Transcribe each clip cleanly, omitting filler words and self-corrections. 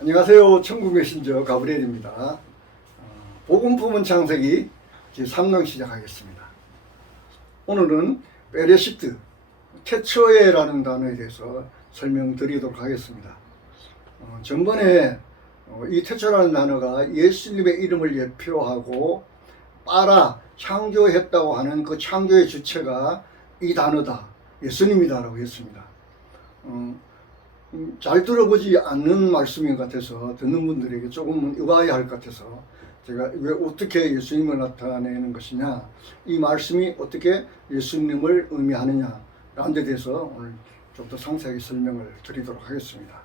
안녕하세요. 천국 메신저 가브리엘입니다. 복음 품은 창세기 제3강 시작하겠습니다. 오늘은 베레시트, 태초에라는 단어에 대해서 설명드리도록 하겠습니다. 전번에 이 태초라는 단어가 예수님의 이름을 예표하고 빠라, 창조했다고 하는 그 창조의 주체가 이 단어다, 예수님이다라고 했습니다. 잘 들어보지 않는 말씀인 것 같아서 듣는 분들에게 조금은 의아해 할 것 같아서 제가 왜 어떻게 예수님을 나타내는 것이냐, 이 말씀이 어떻게 예수님을 의미하느냐 라는 데 대해서 오늘 좀 더 상세하게 설명을 드리도록 하겠습니다.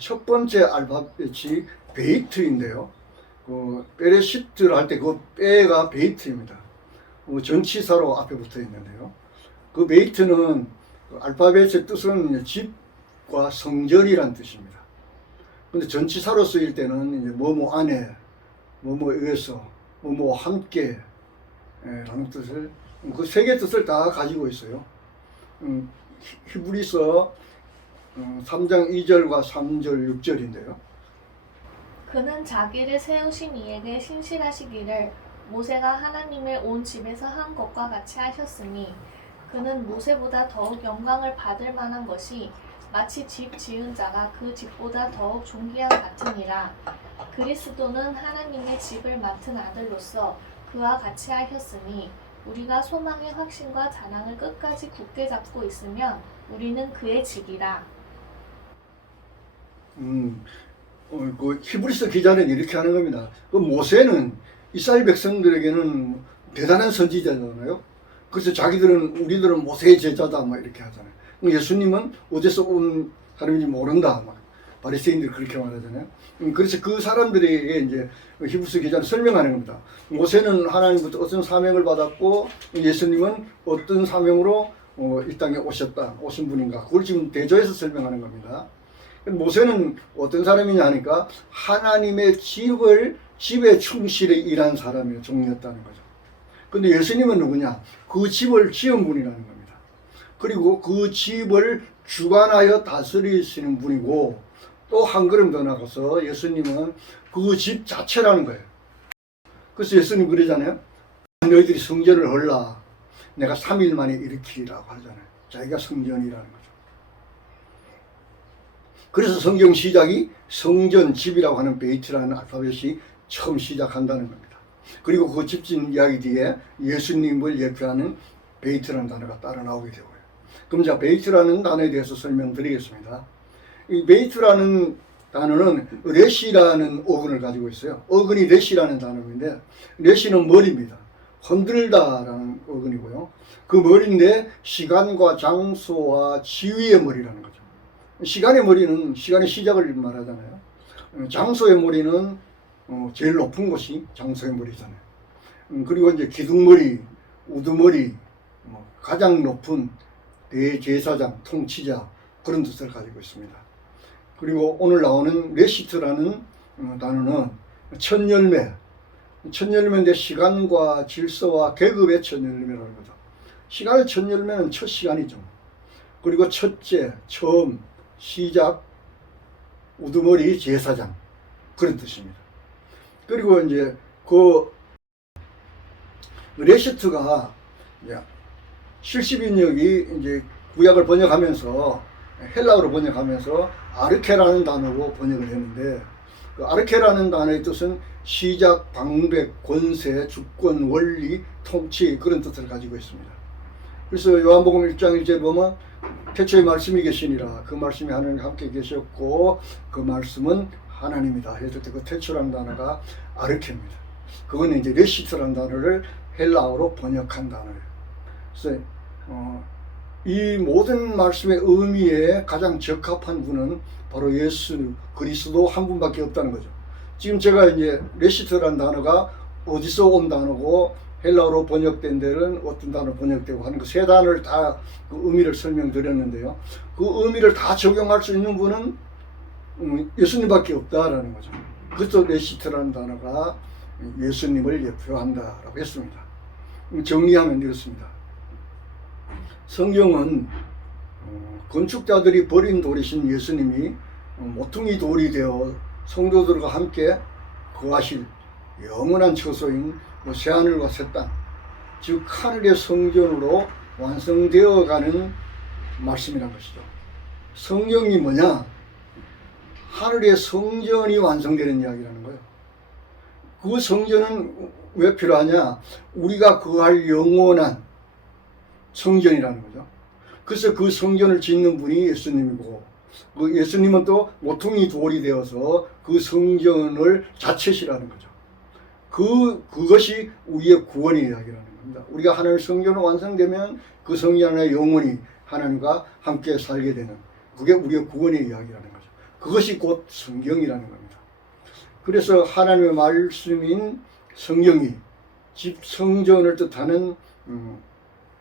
첫 번째 알파벳이 베이트인데요. 베레시트를 할 때 그 빼가 베이트입니다. 전치사로 앞에 붙어 있는데요. 그 베이트는 알파벳의 뜻은 집과 성전이란 뜻입니다. 근데 전치사로 쓰일 때는 이제 뭐뭐 안에, 뭐뭐 의해서, 뭐뭐 함께 라는 뜻을, 그 세 개의 뜻을 다 가지고 있어요. 히브리서 3장 2절과 3절 6절인데요. 그는 자기를 세우신 이에게 신실하시기를 모세가 하나님의 온 집에서 한 것과 같이 하셨으니 그는 모세보다 더욱 영광을 받을 만한 것이 마치 집 지은 자가 그 집보다 더욱 존귀한 같으니라. 그리스도는 하나님의 집을 맡은 아들로서 그와 같이 하셨으니 우리가 소망의 확신과 자랑을 끝까지 굳게 잡고 있으면 우리는 그의 집이라. 그 히브리서 기자는 이렇게 하는 겁니다. 그 모세는 이스라엘 백성들에게는 대단한 선지자잖아요. 그래서 우리들은 모세의 제자다 막 이렇게 하잖아요. 예수님은 어디서 온 사람인지 모른다 막 바리새인들이 그렇게 말하잖아요. 그래서 그 사람들에게 이제 히브리서 기자는 설명하는 겁니다. 모세는 하나님부터 어떤 사명을 받았고 예수님은 어떤 사명으로 이 땅에 오신 분인가, 그걸 지금 대조해서 설명하는 겁니다. 모세는 어떤 사람이냐 하니까 하나님의 집에 충실히 일한 사람의 종이었다는 거죠. 근데 예수님은 누구냐? 그 집을 지은 분이라는 겁니다. 그리고 그 집을 주관하여 다스리시는 분이고, 또 한 걸음 더 나가서 예수님은 그 집 자체라는 거예요. 그래서 예수님 그러잖아요. 너희들이 성전을 헐라. 내가 3일 만에 일으키리라고 하잖아요. 자기가 성전이라는 거죠. 그래서 성경 시작이 성전, 집이라고 하는 베이트라는 알파벳이 처음 시작한다는 겁니다. 그리고 그 집진 이야기 뒤에 예수님을 예표하는 베이트라는 단어가 따라 나오게 되고요. 그럼 자, 베이트라는 단어에 대해서 설명드리겠습니다. 이 베이트라는 단어는 레시라는 어근을 가지고 있어요. 어근이 레시라는 단어인데, 레시는 머리입니다. 흔들다라는 어근이고요. 그 머리인데 시간과 장소와 지위의 머리라는 거죠. 시간의 머리는 시간의 시작을 말하잖아요. 장소의 머리는 제일 높은 곳이 장소의 머리잖아요. 그리고 이제 기둥머리, 우두머리, 가장 높은 대제사장, 통치자, 그런 뜻을 가지고 있습니다. 그리고 오늘 나오는 레시트라는 단어는 첫열매인데 시간과 질서와 계급의 첫열매라는 거죠. 시간의 첫열매는 첫 시간이죠. 그리고 첫째, 처음, 시작, 우두머리, 제사장, 그런 뜻입니다. 그리고 이제 그 레시트가 70인역이 이제 구약을 번역하면서 헬라어로 번역하면서 아르케라는 단어로 번역을 했는데, 그 아르케라는 단어의 뜻은 시작, 방백, 권세, 주권, 원리, 통치, 그런 뜻을 가지고 있습니다. 그래서 요한복음 1장 1절에 보면 태초에 말씀이 계시니라, 그 말씀이 하나님과 함께 계셨고 그 말씀은 하나님이다 했을 때 그 태초라는 단어가 아르케입니다. 그거는 이제 레시트라는 단어를 헬라어로 번역한 단어예요. 그래서 이 모든 말씀의 의미에 가장 적합한 분은 바로 예수 그리스도 한 분밖에 없다는 거죠. 지금 제가 이제 레시트라는 단어가 어디서 온 단어고 헬라어로 번역된 데는 어떤 단어 번역되고 하는 그 세 단어를 다 그 의미를 설명드렸는데요. 그 의미를 다 적용할 수 있는 분은 예수님밖에 없다라는 거죠. 그래서 레시트라는 단어가 예수님을 예표한다라고 했습니다. 정리하면 이렇습니다. 성경은 건축자들이 버린 돌이신 예수님이 모퉁이 돌이 되어 성도들과 함께 거하실 영원한 처소인 새하늘과 새 땅, 즉 하늘의 성전으로 완성되어가는 말씀이란 것이죠. 성경이 뭐냐? 하늘의 성전이 완성되는 이야기라는 거예요. 그 성전은 왜 필요하냐? 우리가 거할 영원한 성전이라는 거죠. 그래서 그 성전을 짓는 분이 예수님이고, 그 예수님은 또 모퉁이 돌이 되어서 그 성전을 자체시라는 거죠. 그것이 우리의 구원의 이야기라는 겁니다. 우리가 하나님의 성전을 완성되면 그 성전 안에 영원히 하나님과 함께 살게 되는, 그게 우리의 구원의 이야기라는 거죠. 그것이 곧 성경이라는 겁니다. 그래서 하나님의 말씀인 성경이 집 성전을 뜻하는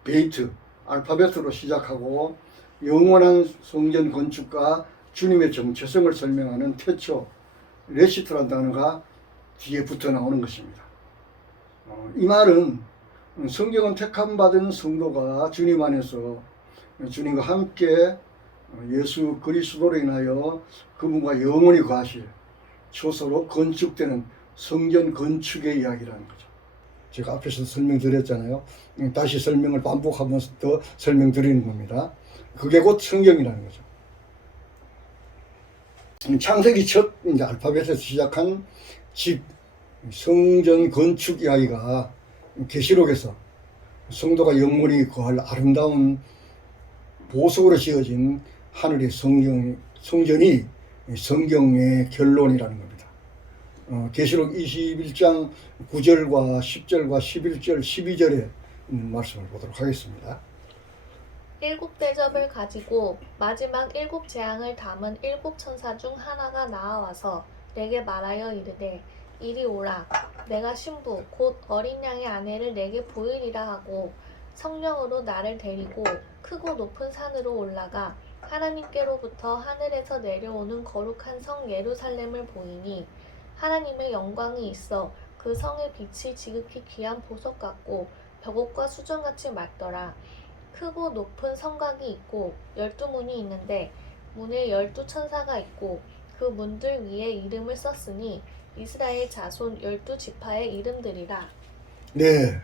베이트, 알파벳으로 시작하고 영원한 성전 건축과 주님의 정체성을 설명하는 태초, 레시트라는 단어가 뒤에 붙어 나오는 것입니다. 이 말은 성경은 택함받은 성도가 주님 안에서 주님과 함께 예수 그리스도로 인하여 그분과 영원히 거하실 초소로 건축되는 성전 건축의 이야기라는 거죠. 제가 앞에서 설명드렸잖아요. 다시 설명을 반복하면서 더 설명드리는 겁니다. 그게 곧 성경이라는 거죠. 창세기 첫 이제 알파벳에서 시작한 집, 성전 건축 이야기가 계시록에서 성도가 영원히 거할 아름다운 보석으로 지어진 하늘의 성전이 성경의 결론이라는 겁니다. 계시록 21장 9절과 10절과 11절, 12절의 말씀을 보도록 하겠습니다. 일곱 대접을 가지고 마지막 일곱 재앙을 담은 일곱 천사 중 하나가 나와서 내게 말하여 이르되 이리 오라. 내가 신부 곧 어린 양의 아내를 내게 보이리라 하고 성령으로 나를 데리고 크고 높은 산으로 올라가 하나님께로부터 하늘에서 내려오는 거룩한 성 예루살렘을 보이니 하나님의 영광이 있어 그 성의 빛이 지극히 귀한 보석 같고 벽옥과 수정같이 맑더라. 크고 높은 성곽이 있고 12문이 있는데 문에 12천사가 있고 그 문들 위에 이름을 썼으니 이스라엘 자손 12지파의 이름들이라. 네,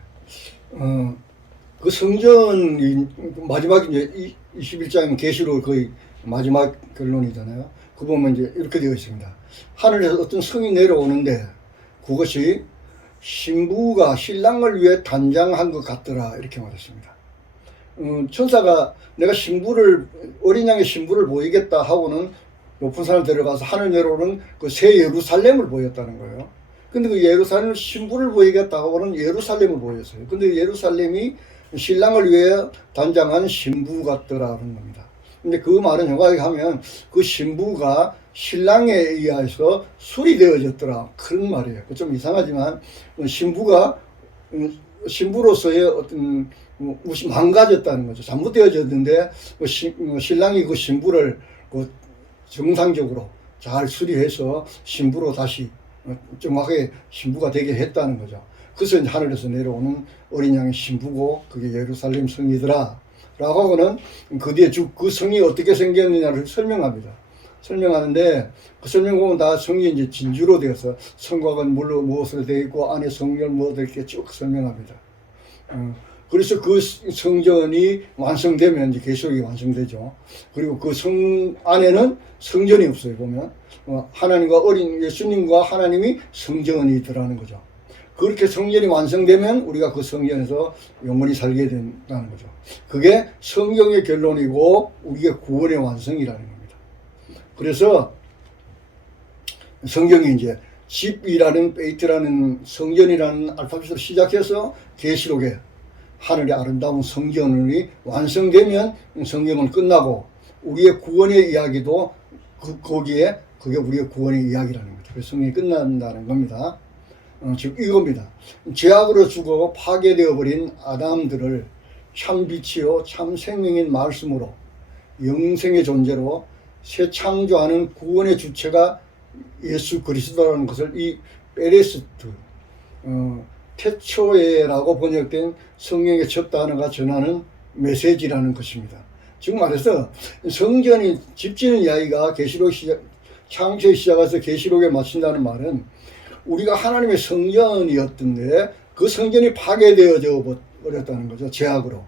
그 성전이 마지막 이제 21장 계시록 거의 마지막 결론이잖아요. 그 보면 이제 이렇게 되어 있습니다. 하늘에서 어떤 성이 내려오는데 그것이 신부가 신랑을 위해 단장한 것 같더라 이렇게 말했습니다. 천사가 내가 어린 양의 신부를 보이겠다 하고는 높은 산을 데려가서 하늘 내려오는 그 새 예루살렘을 보였다는 거예요. 근데 그 예루살렘 신부를 보이겠다 하고는 예루살렘을 보였어요. 근데 예루살렘이 신랑을 위해 단장한 신부 같더라는 겁니다. 근데 그 말은 정확하게 하면 그 신부가 신랑에 의해서 수리되어졌더라 그런 말이에요. 좀 이상하지만 신부가 신부로서의 어떤 망가졌다는 거죠. 잘못되어졌는데 신랑이 그 신부를 정상적으로 잘 수리해서 신부로 다시 정확하게 신부가 되게 했다는 거죠. 그래서 하늘에서 내려오는 어린 양의 신부고 그게 예루살렘 성이더라 라고 하고는 그 뒤에 그 성이 어떻게 생겼느냐를 설명하는데 그 설명 보면 다 성이 이제 진주로 되어서 성곽은 물로 무엇으로 되어 있고 안에 성전 무엇으로 이렇게 쭉 설명합니다. 그래서 그 성전이 완성되면 이제 계시록이 완성되죠. 그리고 그 성 안에는 성전이 없어요. 보면 하나님과 어린 예수님과 하나님이 성전이더라는 거죠. 그렇게 성전이 완성되면 우리가 그 성전에서 영원히 살게 된다는 거죠. 그게 성경의 결론이고 우리의 구원의 완성이라는 겁니다. 그래서 성경이 이제 집이라는 베이트라는 성전이라는 알파벳으로 시작해서 계시록에 하늘의 아름다운 성전이 완성되면 성경은 끝나고 우리의 구원의 이야기도 거기에 그게 우리의 구원의 이야기라는 거죠. 그래서 성경이 끝난다는 겁니다. 즉 이겁니다. 죄악으로 죽어 파괴되어 버린 아담들을 참 빛이요 참 생명인 말씀으로 영생의 존재로 새 창조하는 구원의 주체가 예수 그리스도라는 것을 이 베레스트 태초에라고 번역된 성경의 첫 단어가 전하는 메시지라는 것입니다. 지금 말해서 성전이 집 짓는 이야기가 계시록 창세에 시작해서 계시록에 마친다는 말은 우리가 하나님의 성전이었던데 그 성전이 파괴되어져 버렸다는 거죠. 죄악으로.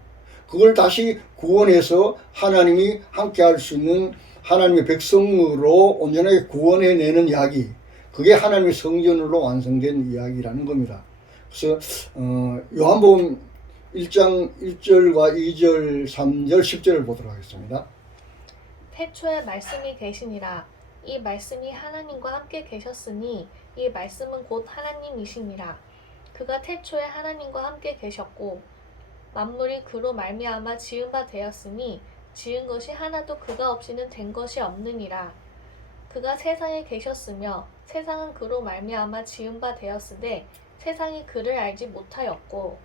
그걸 다시 구원해서 하나님이 함께 할 수 있는 하나님의 백성으로 온전하게 구원해내는 이야기. 그게 하나님의 성전으로 완성된 이야기라는 겁니다. 그래서 요한복음 1장 1절과 2절, 3절, 10절을 보도록 하겠습니다. 태초에 말씀이 계시니라. 이 말씀이 하나님과 함께 계셨으니 이 말씀은 곧 하나님이시니라. 그가 태초에 하나님과 함께 계셨고 만물이 그로 말미암아 지은 바 되었으니 지은 것이 하나도 그가 없이는 된 것이 없느니라. 그가 세상에 계셨으며 세상은 그로 말미암아 지은 바 되었으되 세상이 그를 알지 못하였고.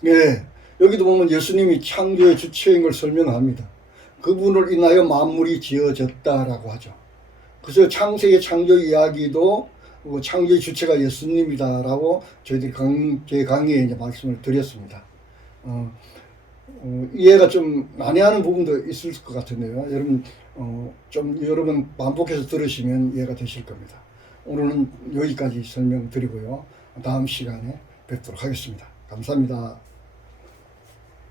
네, 여기도 보면 예수님이 창조의 주체인 걸 설명합니다. 그분을 인하여 만물이 지어졌다라고 하죠. 그래서 창세기 창조 이야기도 창조의 주체가 예수님이다라고 저희들이 제 강의에 이제 말씀을 드렸습니다. 이해가 좀 난해하는 부분도 있을 것 같은데요. 여러분 좀 여러 번 반복해서 들으시면 이해가 되실 겁니다. 오늘은 여기까지 설명드리고요. 다음 시간에 뵙도록 하겠습니다. 감사합니다.